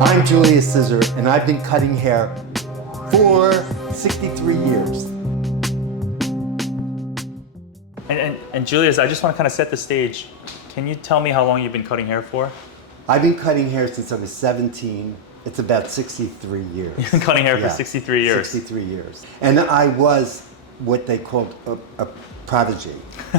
I'm Julius Scissor, and I've been cutting hair for 63 years. And Julius, I just want to kind of set the stage. Can you tell me how long you've been cutting hair for? I've been cutting hair since I was 17. It's about 63 years. You've been cutting hair for 63 years. 63 years. And I was what they called a prodigy.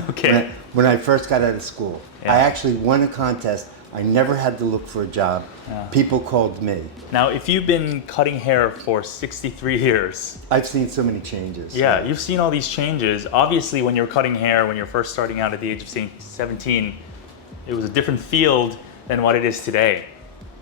Okay. When I first got out of school. Yeah. I actually won a contest. I never had to look for a job. Yeah. People called me. Now, if you've been cutting hair for 63 years. I've seen so many changes. Yeah, you've seen all these changes. Obviously, when you're cutting hair, when you're first starting out at the age of 17, it was a different field than what it is today.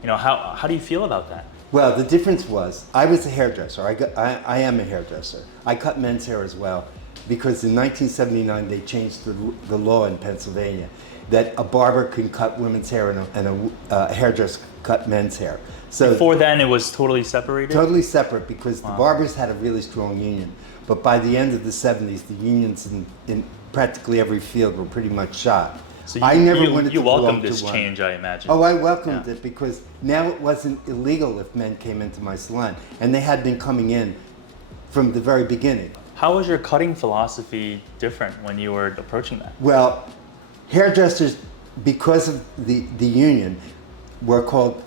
You know, how do you feel about that? Well, the difference was, I was a hairdresser. I am a hairdresser. I cut men's hair as well, because in 1979 they changed the law in Pennsylvania that a barber can cut women's hair and a hairdresser can cut men's hair. So before then, it was totally separated? Totally separate, because the barbers had a really strong union. But by the end of the 70s, the unions in practically every field were pretty much shot. So I never wanted to belong welcomed to this one. change, I imagine. Oh, I welcomed it, because now it wasn't illegal if men came into my salon, and they had been coming in from the very beginning. How was your cutting philosophy different when you were approaching that? Well, hairdressers, because of the union, were called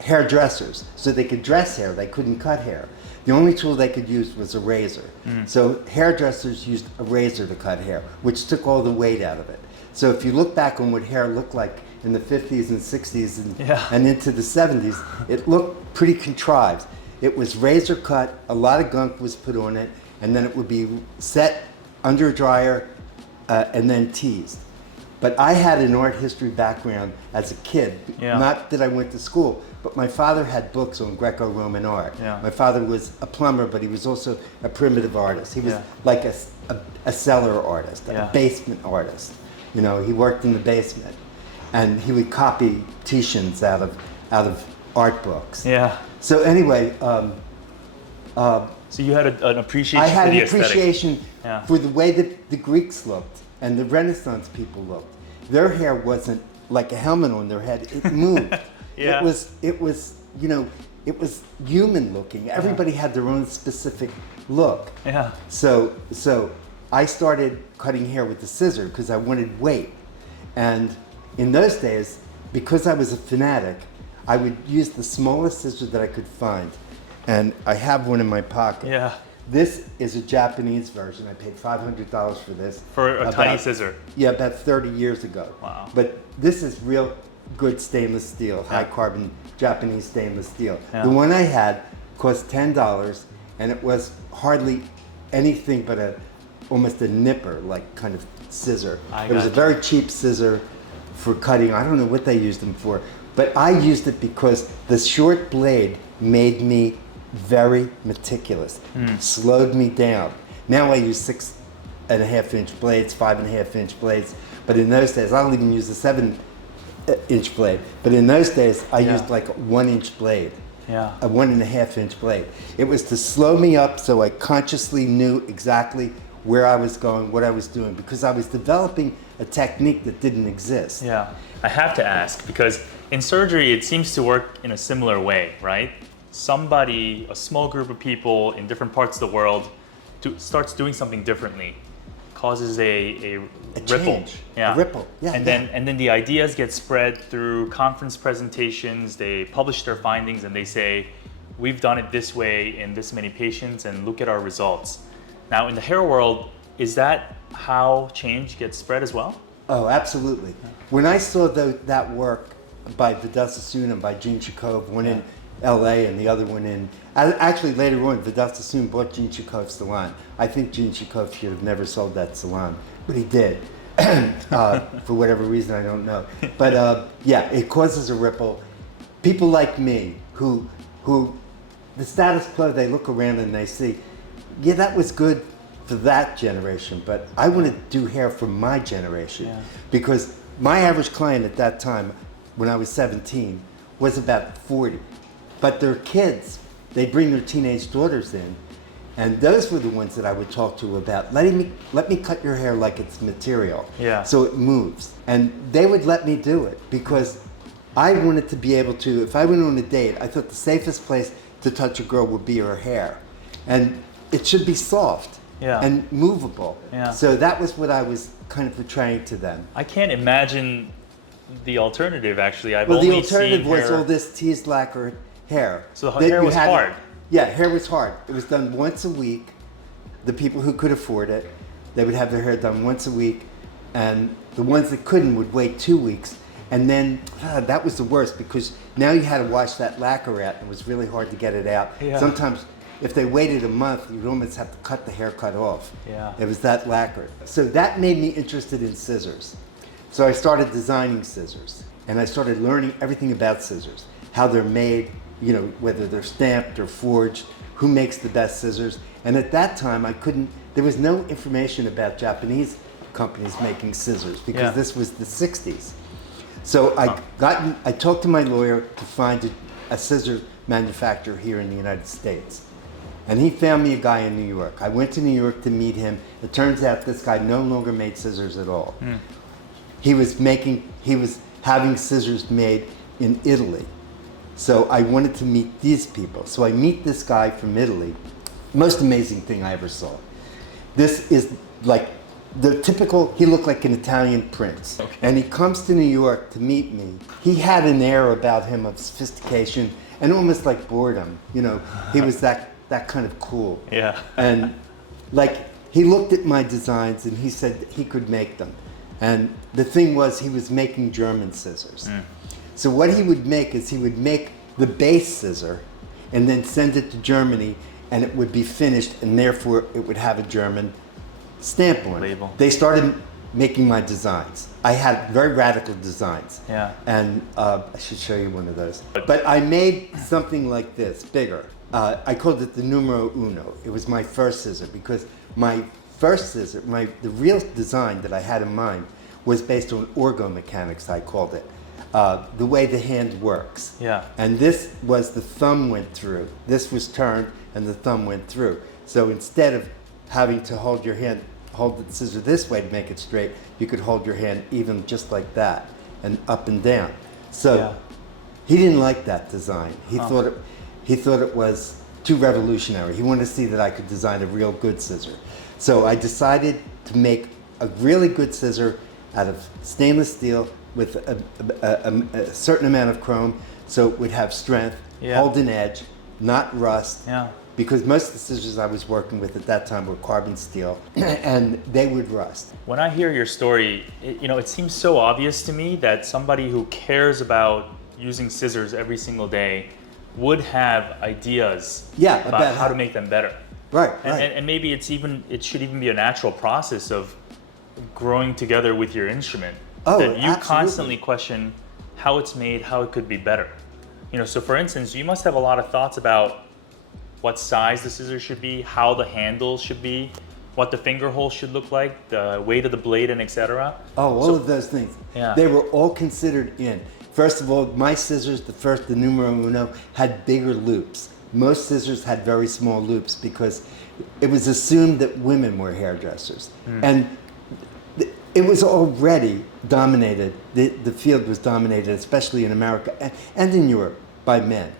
hairdressers, so they could dress hair, they couldn't cut hair. The only tool they could use was a razor. So hairdressers used a razor to cut hair, which took all the weight out of it. So if you look back on what hair looked like in the 50s and 60s and into the 70s, it looked pretty contrived. It was razor cut, a lot of gunk was put on it, and then it would be set under a dryer and then teased. But I had an art history background as a kid. Not that I went to school, but my father had books on Greco-Roman art. My father was a plumber, but he was also a primitive artist. He was like a cellar artist, a basement artist. You know, he worked in the basement, and he would copy Titians out of art books. So anyway, so you had an appreciation I had for the an appreciation for the way that the Greeks looked and the Renaissance people looked. Their hair wasn't like a helmet on their head; it moved. It was, you know, it was human looking. Everybody had their own specific look. So I started cutting hair with the scissor because I wanted weight. And in those days, because I was a fanatic, I would use the smallest scissor that I could find. And I have one in my pocket. This is a Japanese version. I paid $500 for this. For a tiny scissor? Yeah, about 30 years ago. Wow. But this is real good stainless steel, high carbon Japanese stainless steel. The one I had cost $10, and it was hardly anything but almost a nipper, like kind of scissor. It was a very cheap scissor for cutting. I don't know what they used them for, but I used it because the short blade made me very meticulous, slowed me down. Now I use 6.5-inch blades, 5.5-inch blades, but in those days, I don't even use a 7-inch blade, but in those days, I used like a 1-inch blade. A 1.5-inch blade. It was to slow me up so I consciously knew exactly where I was going, what I was doing, because I was developing a technique that didn't exist. I have to ask, because in surgery, it seems to work in a similar way, right? Somebody, a small group of people in different parts of the world starts doing something differently, causes a ripple. Change. A ripple, and then the ideas get spread through conference presentations. They publish their findings and they say, we've done it this way in this many patients and look at our results. Now in the hair world, is that how change gets spread as well? Oh, absolutely. When I saw that work by Vidal Sassoon and by Gene Chikov, one in LA and the other one in, actually later on, Vidal Sassoon bought Gene Chikov's salon. I think Gene Chikov should have never sold that salon, but he did. For whatever reason, I don't know. But it causes a ripple. People like me who the status quo, they look around and they see, yeah, that was good for that generation, but I want to do hair for my generation. Because my average client at that time, when I was 17, was about 40. But their kids, they bring their teenage daughters in, And those were the ones that I would talk to about, let me cut your hair like it's material. Yeah. So it moves. And they would let me do it because I wanted to be able to, if I went on a date, I thought the safest place to touch a girl would be her hair. And it should be soft and movable. Yeah. So that was what I was kind of portraying to them. I can't imagine the alternative, actually. I've Well, only the alternative seen was hair. all this teased lacquer hair. So the that hair you was had- hard. Yeah, hair was hard. It was done once a week. The people who could afford it, they would have their hair done once a week. And the ones that couldn't would wait 2 weeks. And then that was the worst because now you had to wash that lacquer out. It was really hard to get it out. Yeah. Sometimes if they waited a month, you'd almost have to cut the haircut off. Yeah. It was that lacquer. So that made me interested in scissors. So I started designing scissors and I started learning everything about scissors, how they're made, you know, whether they're stamped or forged, who makes the best scissors. And at that time, there was no information about Japanese companies making scissors because this was the 60s. So I talked to my lawyer to find a scissor manufacturer here in the United States. And he found me a guy in New York. I went to New York to meet him. It turns out this guy no longer made scissors at all. He was having scissors made in Italy. So I wanted to meet these people. So I meet this guy from Italy. Most amazing thing I ever saw. This is like the typical, he looked like an Italian prince. Okay. And he comes to New York to meet me. He had an air about him of sophistication and almost like boredom. You know, he was that kind of cool. Yeah. And like, he looked at my designs and he said he could make them. And the thing was, he was making German scissors. So what he would make is he would make the base scissor and then send it to Germany and it would be finished and therefore it would have a German stamp on it. Label. They started making my designs. I had very radical designs. Yeah. And I should show you one of those. But I made something like this, bigger. I called it the numero uno. It was my first scissor because my first scissor, the real design that I had in mind was based on ergomechanics, I called it. The way the hand works. Yeah. And this was the thumb went through. This was turned and the thumb went through. So instead of having to hold the scissor this way to make it straight, you could hold your hand even just like that and up and down. So he didn't like that design. He thought it was too revolutionary. He wanted to see that I could design a real good scissor. So I decided to make a really good scissor out of stainless steel with a certain amount of chrome so it would have strength, hold an edge, not rust. Because most of the scissors I was working with at that time were carbon steel and they would rust. When I hear your story, it seems so obvious to me that somebody who cares about using scissors every single day would have ideas about how to make them better. Right, And maybe it should even be a natural process of growing together with your instrument. Oh, that you absolutely. constantly question how it's made, how it could be better. So for instance, you must have a lot of thoughts about what size the scissors should be, how the handle should be, what the finger hole should look like, the weight of the blade, and etc. Oh, all of those things. Yeah. They were all considered in. First of all, my scissors, the numero uno, had bigger loops. Most scissors had very small loops because it was assumed that women were hairdressers. And it was already dominated, the field was dominated, especially in America and in Europe, by men.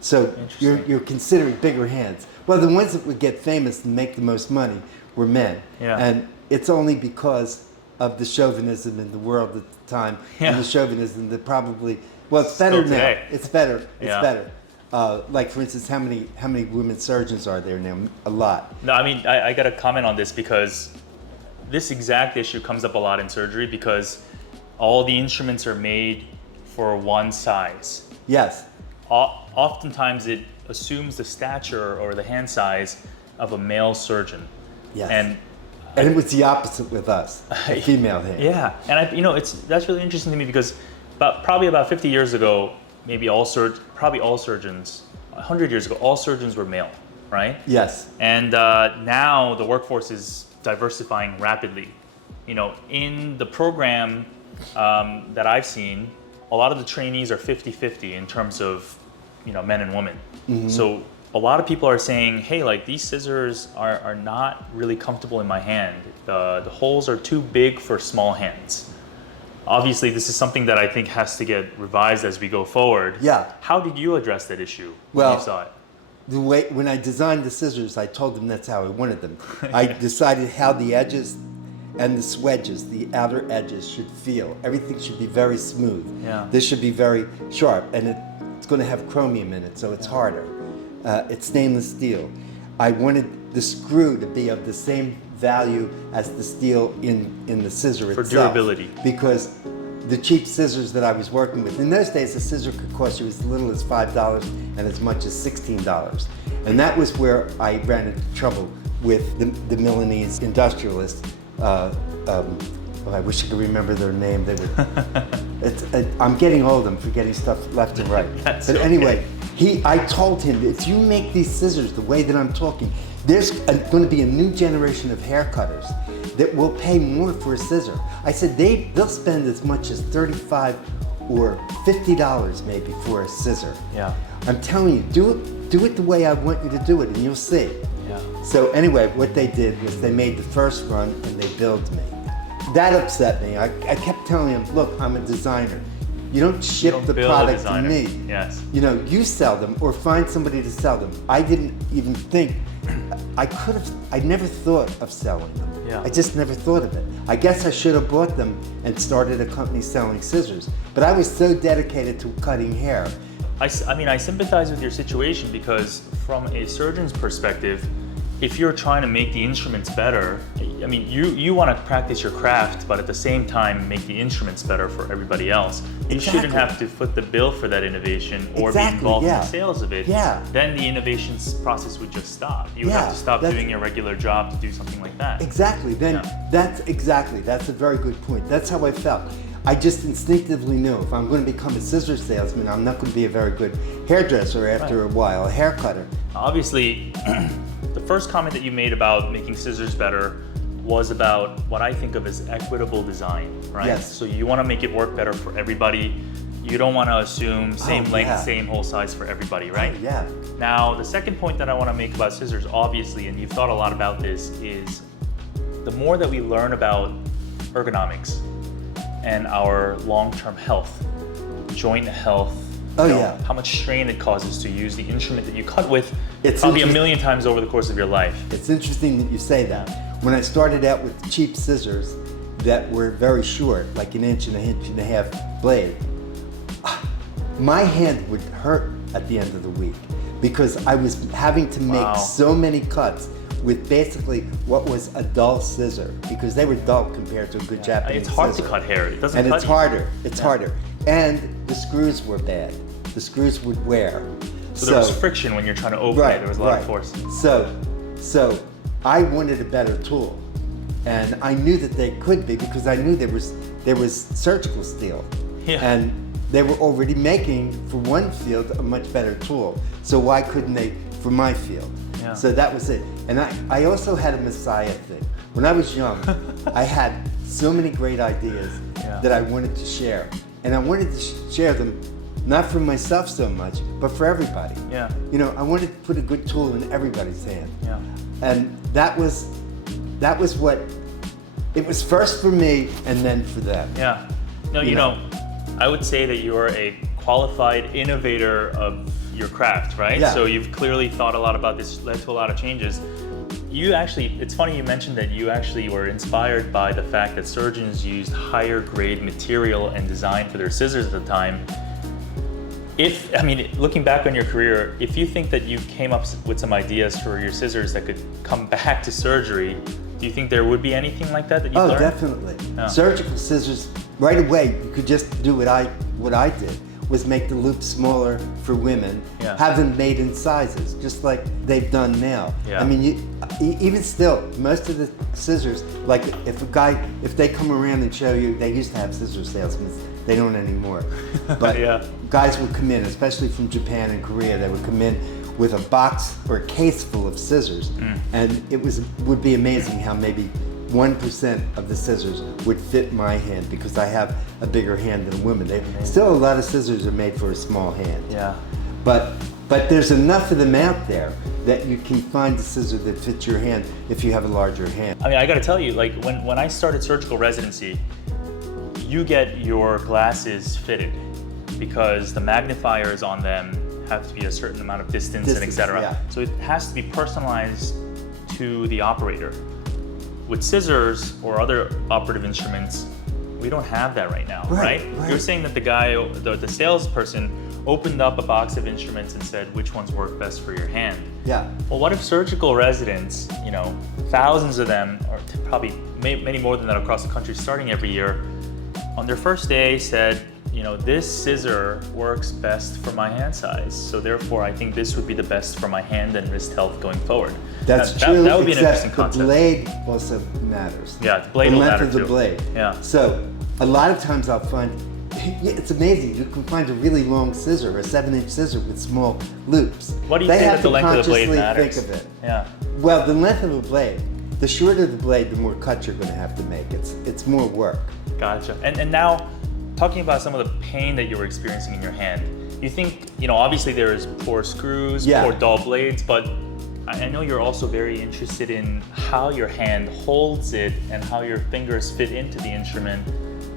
So you're considering bigger hands. Well, the ones that would get famous and make the most money were men. And it's only because of the chauvinism in the world at the time and the chauvinism that probably, well, it's better now. Today. It's better. It's better. Like for instance, how many women surgeons are there now? A lot. No, I mean, I got to comment on this because this exact issue comes up a lot in surgery because all the instruments are made for one size. Yes. Oftentimes it assumes the stature or the hand size of a male surgeon. Yes. And it was the opposite with us, the female hand. Yeah, and that's really interesting to me because probably about 50 years ago, probably all surgeons, 100 years ago, all surgeons were male, right? Yes. And now the workforce is diversifying rapidly. In the program that I've seen, a lot of the trainees are 50-50 in terms of men and women. So a lot of people are saying, hey, like these scissors are not really comfortable in my hand. The holes are too big for small hands. Obviously, this is something that I think has to get revised as we go forward. Yeah. How did you address that issue when Well, you saw it? the way when I designed the scissors, I told them that's how I wanted them. I decided how the edges and the swedges, the outer edges, should feel. Everything should be very smooth. Yeah. This should be very sharp, and it's going to have chromium in it, so it's harder. It's stainless steel. I wanted the screw to be of the same value as the steel in the scissor itself. For durability. Because the cheap scissors that I was working with, in those days a scissor could cost you as little as $5 and as much as $16. And that was where I ran into trouble with the Milanese industrialists. I wish I could remember their name. They were, I'm getting old, I'm forgetting stuff left and right. But okay. anyway, I told him, if you make these scissors the way that I'm talking, there's going to be a new generation of hair cutters that will pay more for a scissor. I said, they'll spend as much as $35 or $50 maybe for a scissor. Yeah. I'm telling you, do it the way I want you to do it, and you'll see. Yeah. So anyway, what they did was they made the first run and they billed me. That upset me. I kept telling them, look, I'm a designer. You don't ship the product to me. Yes. You know, you sell them or find somebody to sell them. I didn't even think, I never thought of selling them. Yeah. I just never thought of it. I guess I should have bought them and started a company selling scissors. But I was so dedicated to cutting hair. I mean, I sympathize with your situation because from a surgeon's perspective, if you're trying to make the instruments better, I mean, you want to practice your craft, but at the same time make the instruments better for everybody else. You shouldn't have to foot the bill for that innovation or be involved in the sales of it. Yeah. Then the innovation process would just stop. You would have to stop doing your regular job to do something like that. Exactly. Then that's a very good point. That's how I felt. I just instinctively knew if I'm going to become a scissor salesman, I'm not going to be a very good hairdresser after a while, a hair cutter. Obviously, the first comment that you made about making scissors better was about what I think of as equitable design, right? Yes. So you want to make it work better for everybody. You don't want to assume same length, same hole size for everybody, right? Oh, yeah. Now, the second point that I want to make about scissors, obviously, and you've thought a lot about this, is the more that we learn about ergonomics and our long-term health, joint health, how much strain it causes to use the instrument that you cut with probably a million times over the course of your life. It's interesting that you say that. When I started out with cheap scissors that were very short, like an inch and a half blade, my hand would hurt at the end of the week because I was having to make so many cuts with basically what was a dull scissor, because they were dull compared to a good Japanese It's hard scissor. to cut hair. It doesn't and cut it's harder. It's harder. And the screws were bad. The screws would wear. So there was friction when you're trying to open it. There was a lot of force. So I wanted a better tool, and I knew that they could be because I knew there was surgical steel, and they were already making for one field a much better tool. So why couldn't they for my field? Yeah. So that was it. And I also had a messiah thing. When I was young, I had so many great ideas that I wanted to share. And I wanted to share them not for myself so much, but for everybody. Yeah. You know, I wanted to put a good tool in everybody's hand. Yeah. And that was what, it was first for me and then for them. Yeah. No, you know, I would say that you're a qualified innovator of your craft, right? Yeah. So you've clearly thought a lot about this, led to a lot of changes. It's funny you mentioned that you actually were inspired by the fact that surgeons used higher grade material and design for their scissors at the time. Looking back on your career, if you think that you came up with some ideas for your scissors that could come back to surgery, do you think there would be anything like that you learned? Oh, definitely. Yeah. Surgical scissors, right away, you could just do what I did, was make the loops smaller for women, have them made in sizes, just like they've done now. Yeah. I mean, even still, most of the scissors, like if they come around and show you, they used to have scissor salesmen, they don't anymore. But guys would come in, especially from Japan and Korea, they would come in with a box or a case full of scissors, and it would be amazing how maybe 1% of the scissors would fit my hand because I have a bigger hand than women. Still, a lot of scissors are made for a small hand. Yeah. But But there's enough of them out there that you can find a scissor that fits your hand if you have a larger hand. I mean, I gotta tell you, like when I started surgical residency, you get your glasses fitted because the magnifiers on them have to be a certain amount of distance and etc. Yeah. So it has to be personalized to the operator. With scissors or other operative instruments, we don't have that right now, right? You're saying that the guy, the salesperson, opened up a box of instruments and said which ones work best for your hand. Yeah. Well, what if surgical residents, you know, thousands of them, or probably many more than that across the country starting every year, on their first day said, you know, this scissor works best for my hand size, so therefore I think this would be the best for my hand and wrist health going forward. That's true, that would be an interesting except concept. the blade also matters. Yeah, the blade will length matter of the too. blade. Yeah. So a lot of times I'll find, it's amazing, you can find a really long scissor, a 7-inch scissor with small loops. Why do you think that the length of the blade matters? Think of it. Yeah. Well, the length of a blade, the shorter the blade, the more cuts you're going to have to make. It's more work. Gotcha. And now, talking about some of the pain that you were experiencing in your hand, you think, you know, obviously there's poor screws, poor dull blades, but I know you're also very interested in how your hand holds it and how your fingers fit into the instrument.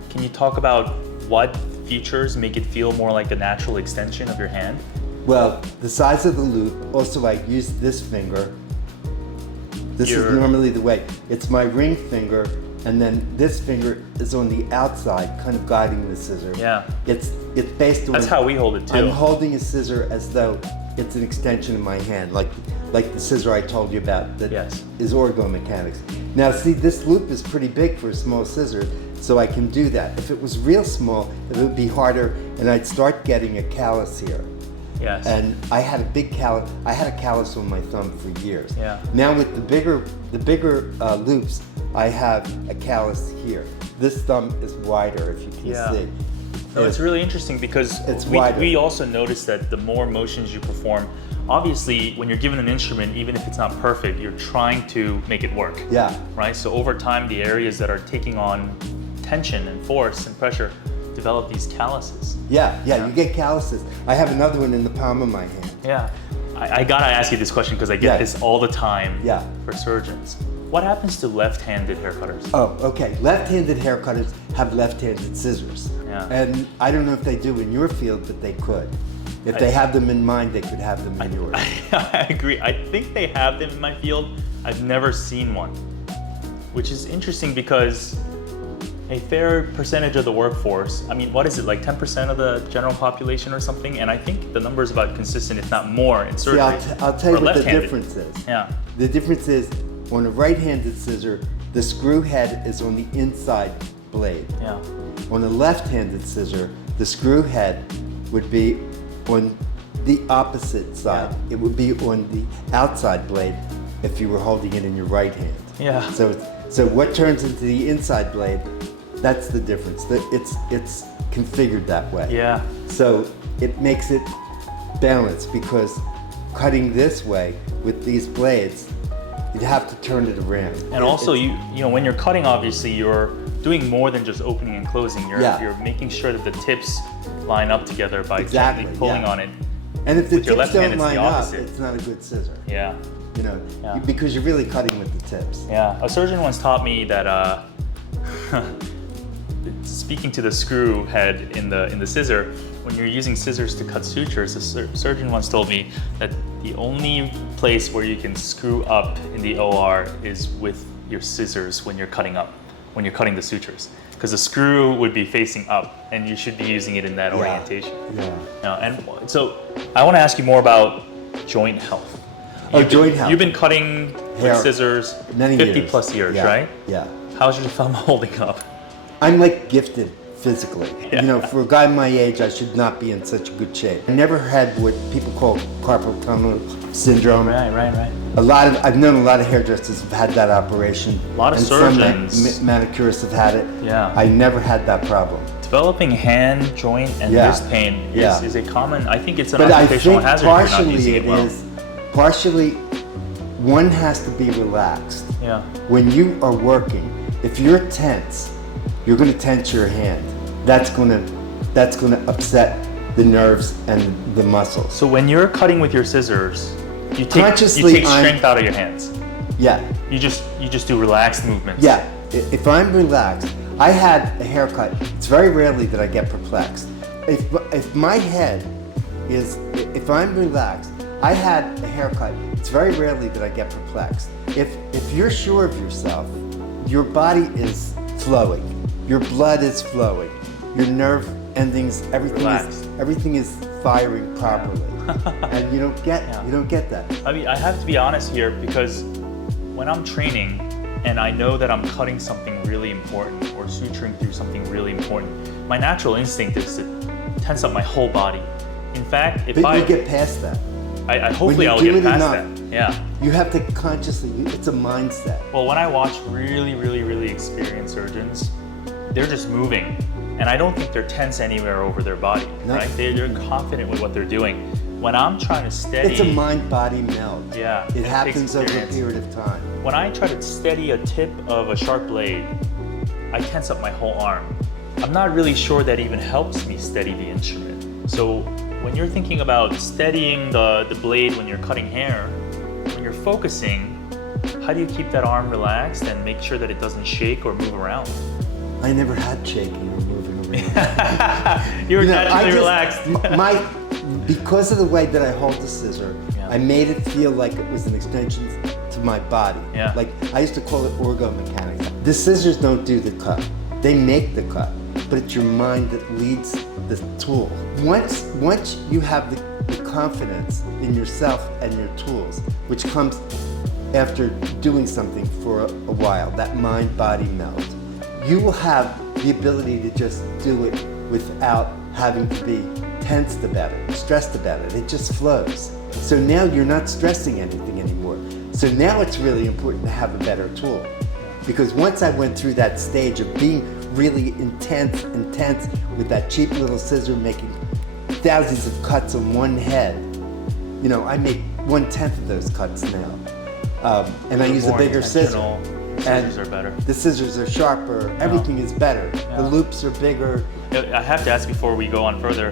Can you talk about what features make it feel more like a natural extension of your hand? Well, the size of the loop, also I use this finger. This is normally the way. It's my ring finger, and then this finger is on the outside, kind of guiding the scissor. Yeah. It's based on... That's how we hold it too. I'm holding a scissor as though it's an extension of my hand, like the scissor I told you about that is Ergonomics. Now see, this loop is pretty big for a small scissor, so I can do that. If it was real small, it would be harder, and I'd start getting a callus here. Yes. And I had a big callus. I had a callus on my thumb for years. Yeah. Now with the bigger loops, I have a callus here. This thumb is wider, if you can see. No, it's really interesting because we also notice that the more motions you perform, obviously when you're given an instrument, even if it's not perfect, you're trying to make it work. Yeah. Right? So over time, the areas that are taking on tension and force and pressure develop these calluses. Yeah, you get calluses. I have another one in the palm of my hand. Yeah. I gotta ask you this question because I get this all the time for surgeons. What happens to left-handed hair cutters? Oh, okay. Left-handed hair cutters have left-handed scissors. Yeah. And I don't know if they do in your field, but they could. If they have them in mind, they could have them in yours. I agree. I think they have them in my field. I've never seen one, which is interesting because a fair percentage of the workforce, I mean, what is it, like 10% of the general population or something? And I think the number is about consistent, if not more, in surgery. See, I'll tell you what the difference is. Yeah. The difference is, on a right-handed scissor, the screw head is on the inside blade. Yeah. On a left-handed scissor, the screw head would be on the opposite side. It would be on the outside blade if you were holding it in your right hand. Yeah. So what turns into the inside blade, that's the difference. It's configured that way. Yeah. So it makes it balanced because cutting this way with these blades, you'd have to turn it around. And also, you know, when you're cutting, obviously, you're doing more than just opening and closing. You're making sure that the tips line up together by gently pulling on it. And if the With your tips left hand, don't it's the line up, opposite. it's not a good scissor. Yeah. You know, because you're really cutting with the tips. Yeah. A surgeon once taught me that speaking to the screw head in the scissor, when you're using scissors to cut sutures, a surgeon once told me that the only place where you can screw up in the OR is with your scissors when you're cutting the sutures. Because the screw would be facing up and you should be using it in that orientation. Yeah. And so I want to ask you more about joint health. Joint health. You've been cutting with scissors many 50 years. plus years, right? Yeah. How's your thumb holding up? I'm like gifted physically. You know, for a guy my age, I should not be in such good shape. I never had what people call carpal tunnel syndrome. Right. I've known a lot of hairdressers have had that operation. A lot of surgeons. Some manicurists have had it. Yeah. I never had that problem. Developing hand, joint, and wrist pain is a common, I think it's an occupational hazard if you're not using it well. Partially, one has to be relaxed. Yeah. When you are working, if you're tense, you're going to tense your hand. That's going to upset the nerves and the muscles. So when you're cutting with your scissors, you take Consciously, strength out of your hands. Yeah. You just do relaxed movements. Yeah. If I'm relaxed, I had a haircut. It's very rarely that I get perplexed. If my head is, if I'm relaxed, I had a haircut. It's very rarely that I get perplexed. If you're sure of yourself, your body is flowing, your blood is flowing, your nerve endings, everything is firing properly, and you don't get that. I mean, I have to be honest here, because when I'm training and I know that I'm cutting something really important or suturing through something really important, my natural instinct is to tense up my whole body. In fact, if But you get past that. hopefully I'll get past that. Yeah. You have to consciously, it's a mindset. Well, when I watch really experienced surgeons, they're just moving. And I don't think they're tense anywhere over their body, No. right? They're confident with what they're doing. When I'm trying to steady... It's a mind-body meld. Yeah. It happens over a experience. period of time. When I try to steady a tip of a sharp blade, I tense up my whole arm. I'm not really sure that even helps me steady the instrument. So when you're thinking about steadying the blade when you're cutting hair, when you're focusing, how do you keep that arm relaxed and make sure that it doesn't shake or move around? I never had shaking or moving around. You were naturally relaxed. Because of the way that I hold the scissor, Yeah. I made it feel like it was an extension to my body. Yeah. Like I used to call it ergonomics. The scissors don't do the cut. They make the cut, but it's your mind that leads the tool. Once you have the confidence in yourself and your tools, which comes after doing something for a while, that mind-body meld, you will have the ability to just do it without having to be tensed about it, stressed about it. It just flows. So now you're not stressing anything anymore. So now it's really important to have a better tool. Because once I went through that stage of being really intense with that cheap little scissor making thousands of cuts on one head, you know, I make 1/10 of those cuts now. And I use a bigger scissor. Scissors are better. The scissors are sharper, everything is better. The loops are bigger. I have to ask before we go on further,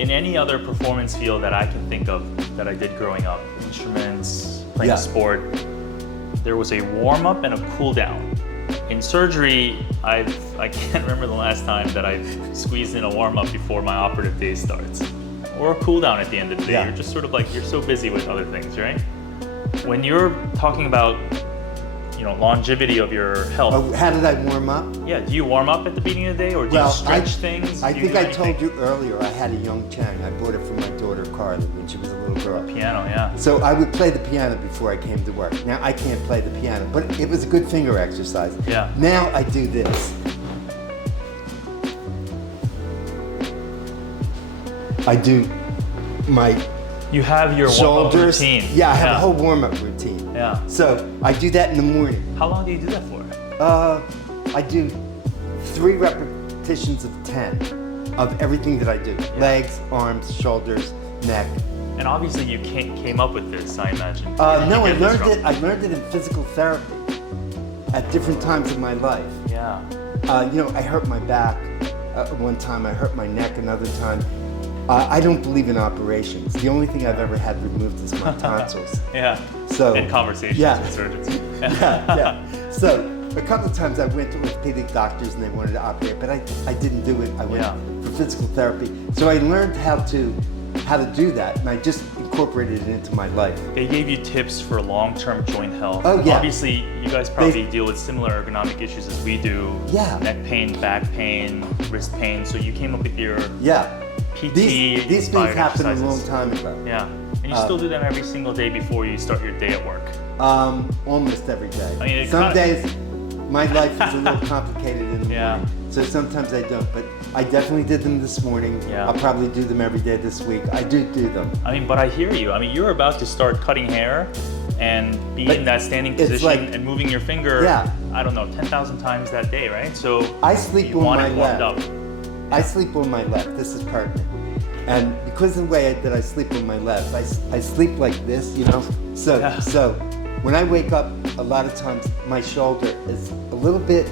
in any other performance field that I can think of that I did growing up, instruments, playing a sport, there was a warm-up and a cool-down. In surgery, I can't remember the last time that I've squeezed in a warm-up before my operative day starts. Or a cool-down at the end of the day. Yeah. You're just sort of like, you're so busy with other things, right? When you're talking about, you know, longevity of your health. Oh, how did I warm up? Yeah, do you warm up at the beginning of the day, or do you stretch things? I Do you think do I anything? told you earlier, I had a young Chang. I bought it for my daughter Carly when she was a little girl. Piano, yeah. So I would play the piano before I came to work. Now I can't play the piano, but it was a good finger exercise. Yeah. Now I do this. I do my You have your warm-up shoulders. routine. Yeah, I have a whole warm-up routine. Yeah. So I do that in the morning. How long do you do that for? I do 3 repetitions of 10 of everything that I do. Legs, arms, shoulders, neck. And obviously you came up with this, I imagine. No, I learned it in physical therapy at different times in my life. Yeah. You know, I hurt my back one time, I hurt my neck another time. I don't believe in operations. The only thing I've ever had removed is my tonsils. Yeah. So, in conversations with surgeons. yeah. So a couple of times I went to orthopedic doctors and they wanted to operate, but I didn't do it. I went for physical therapy. So I learned how to do that, and I just incorporated it into my life. They gave you tips for long-term joint health. Oh, yeah. Obviously, you guys probably deal with similar ergonomic issues as we do. Yeah. Neck pain, back pain, wrist pain. So you came up with your PT These things happened exercises. a long time ago. Yeah. And you still do them every single day before you start your day at work. Almost every day. I mean, Some days my life is a little complicated in the Yeah. morning, so sometimes I don't. But I definitely did them this morning. Yeah. I'll probably do them every day this week. I do them. I mean, but I hear you. I mean, you're about to start cutting hair and be But in that standing it's position like- and moving your finger, Yeah. I don't know, 10,000 times that day, right? So I sleep you on want my it warmed left. up. I sleep on my left. This is pertinent. And because of the way that I sleep on my left, I sleep like this, you know? So when I wake up, a lot of times my shoulder is a little bit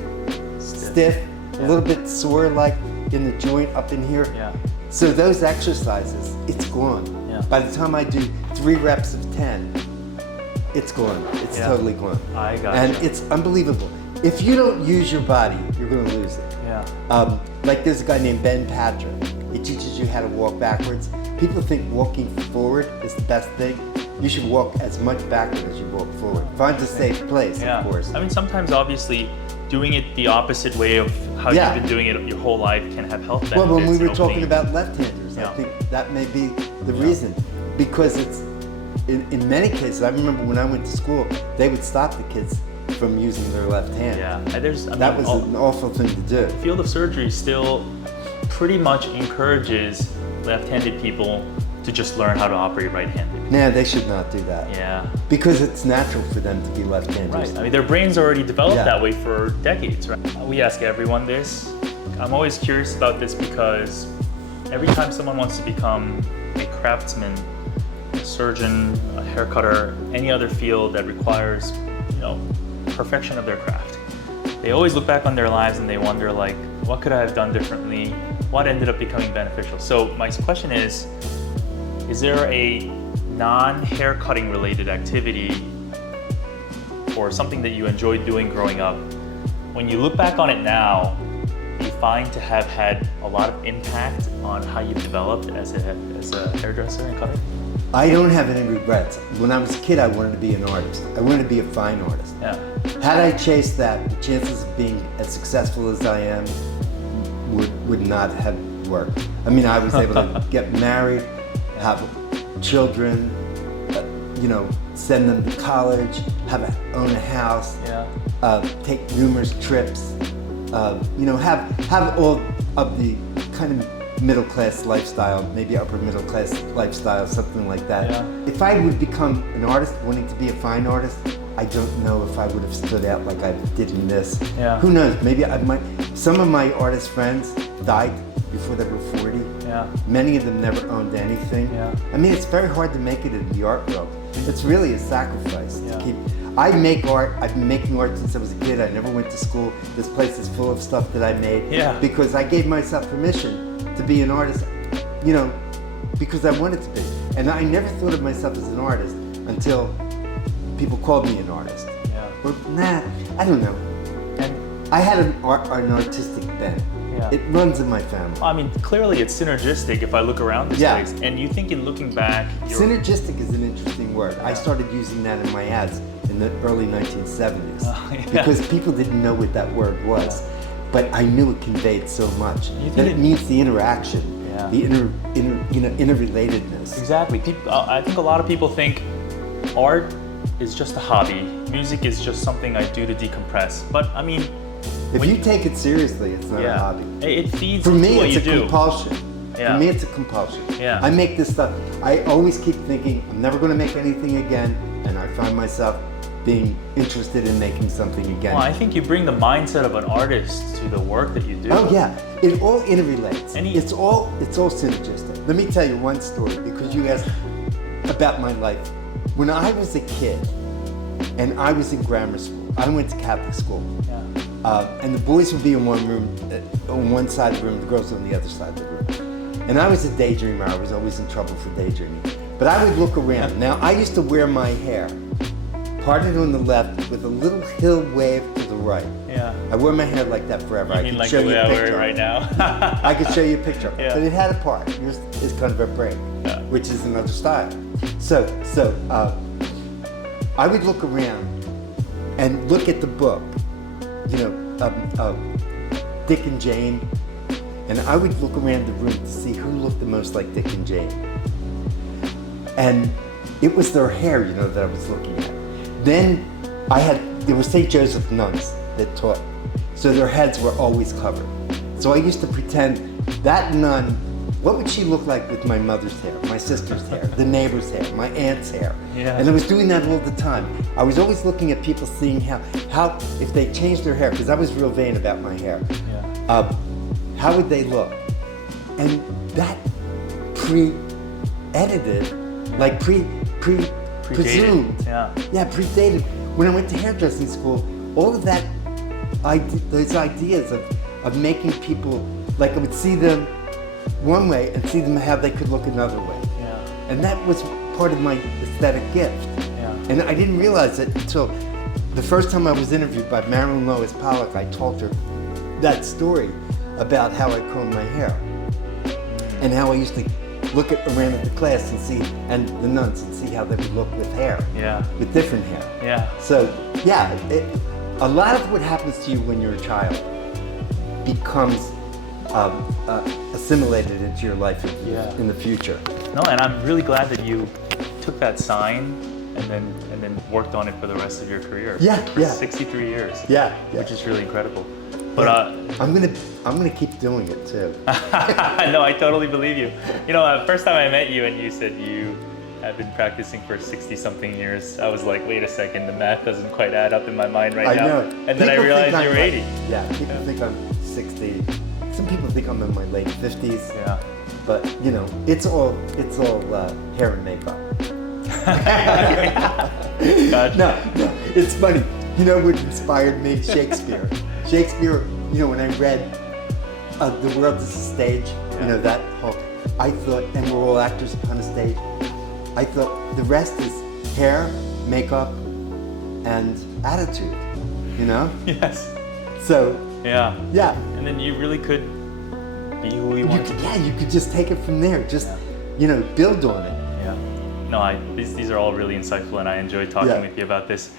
stiff, a little bit sore like in the joint up in here. Yeah. So those exercises, it's gone. Yeah. By the time I do 3 reps of 10, it's gone. It's totally gone. I got And you. it's unbelievable. If you don't use your body, you're going to lose it. Yeah. Like there's a guy named Ben Patrick. He teaches you how to walk backwards. People think walking forward is the best thing. You should walk as much backward as you walk forward. Find a safe place, Yeah. of course. I mean, sometimes obviously doing it the opposite way of how Yeah. you've been doing it your whole life can have health benefits. Well, when we were and talking opening- about left-handers, Yeah. I think that may be the reason. Because it's, in many cases, I remember when I went to school, they would stop the kids from using their left hand. Yeah, and I That mean, was an awful thing to do. the field of surgery still pretty much encourages left-handed people to just learn how to operate right-handed. Nah, they should not do that. Yeah. Because it's natural for them to be left-handers. Right. I mean, their brains already developed Yeah. that way for decades, right? We ask everyone this. I'm always curious about this because every time someone wants to become a craftsman, a surgeon, a hair cutter, any other field that requires, perfection of their craft, they always look back on their lives and they wonder, like, what could I have done differently? What ended up becoming beneficial? So my question is there a non-hair cutting related activity or something that you enjoyed doing growing up, when you look back on it now, you find to have had a lot of impact on how you've developed as a hairdresser and cutter? I don't have any regrets. When I was a kid, I wanted to be an artist. I wanted to be a fine artist. Yeah. Had I chased that, the chances of being as successful as I am would not have worked. I mean, I was able to get married, have children, send them to college, own a house, take numerous trips, have all of the kind of middle class lifestyle, maybe upper middle class lifestyle, something like that. Yeah. If I would become an artist, wanting to be a fine artist, I don't know if I would have stood out like I did in this. Yeah. Who knows? Maybe I might. Some of my artist friends died before they were 40. Yeah. Many of them never owned anything. Yeah. I mean, it's very hard to make it in the art world. It's really a sacrifice Yeah. to keep. I make art. I've been making art since I was a kid. I never went to school. This place is full of stuff that I made because I gave myself permission to be an artist, because I wanted to be. And I never thought of myself as an artist until people called me an artist. Yeah. Or, I don't know. And I had an artistic bent. Yeah. It runs in my family. I mean, clearly it's synergistic if I look around this place. And you think in looking back, Synergistic is an interesting word. I Yeah. started using that in my ads in the early 1970s Yeah. because people didn't know what that word was. But I knew it conveyed so much. You think That it- it means the interaction, Yeah. the interrelatedness. Exactly. I think a lot of people think art is just a hobby. Music is just something I do to decompress. But I mean, If when you take it seriously, it's not a hobby. It feeds For into me, what it's you a do. compulsion. Yeah. For me, it's a compulsion. Yeah. I make this stuff. I always keep thinking, I'm never going to make anything again, and I find myself being interested in making something again. Well, I think you bring the mindset of an artist to the work that you do. Oh yeah, it all interrelates. Any- It's all synergistic. Let me tell you one story because you asked about my life. When I was a kid and I was in grammar school, I went to Catholic school. Yeah. And the boys would be in one room, on one side of the room, the girls on the other side of the room. And I was a daydreamer. I was always in trouble for daydreaming. But I would look around. Now, I used to wear my hair parted on the left with a little hill wave to the right. Yeah. I wore my hair like that forever. You I mean could like show the you way a I wear it picture. right now? I could show you a picture, Yeah. but it had a part. Yours is kind of a break, Yeah. which is another style. So I would look around and look at the book, Dick and Jane, and I would look around the room to see who looked the most like Dick and Jane. And it was their hair, that I was looking at. Then there were St. Joseph nuns that taught, so their heads were always covered. So I used to pretend that nun, what would she look like with my mother's hair, my sister's hair, the neighbor's hair, my aunt's hair? Yeah. And I was doing that all the time. I was always looking at people, seeing how if they changed their hair, because I was real vain about my hair. Yeah. How would they look? And that pre-edited, like presumed. Yeah. Yeah, predated. When I went to hairdressing school, all of that, those ideas of making people, like I would see them one way and see them how they could look another way. Yeah. And that was part of my aesthetic gift. Yeah. And I didn't realize it until the first time I was interviewed by Marilyn Lois Pollock. I told her that story about how I combed my hair and how I used to look around at the class and see, and the nuns, and see how they would look with hair, Yeah. with different hair. Yeah. So yeah, a lot of what happens to you when you're a child becomes assimilated into your life in the future. No, and I'm really glad that you took that sign and then worked on it for the rest of your career. Yeah, For yeah. 63 years. Yeah, yeah. Which is really incredible. But I'm gonna keep doing it too. no, I totally believe you. You know, first time I met you and you said you have been practicing for 60-something years, I was like, wait a second, the math doesn't quite add up in my mind right now. I know. And then I People realized think you I'm were like- 80. Yeah, people think I'm 60. Some people think I'm in my late 50s. Yeah. But you know, it's all hair and makeup. Gotcha. No, it's funny. You know what inspired me? Shakespeare. Shakespeare, you know, when I read The World is a Stage, you know, that whole, I thought, and we're all actors upon a stage, I thought the rest is hair, makeup, and attitude, you know? Yes. So, Yeah. yeah. And then you really could be who you want to be. Yeah, you could just take it from there. Just, you know, build on it. Yeah. No, these are all really insightful, and I enjoyed talking Yeah. with you about this.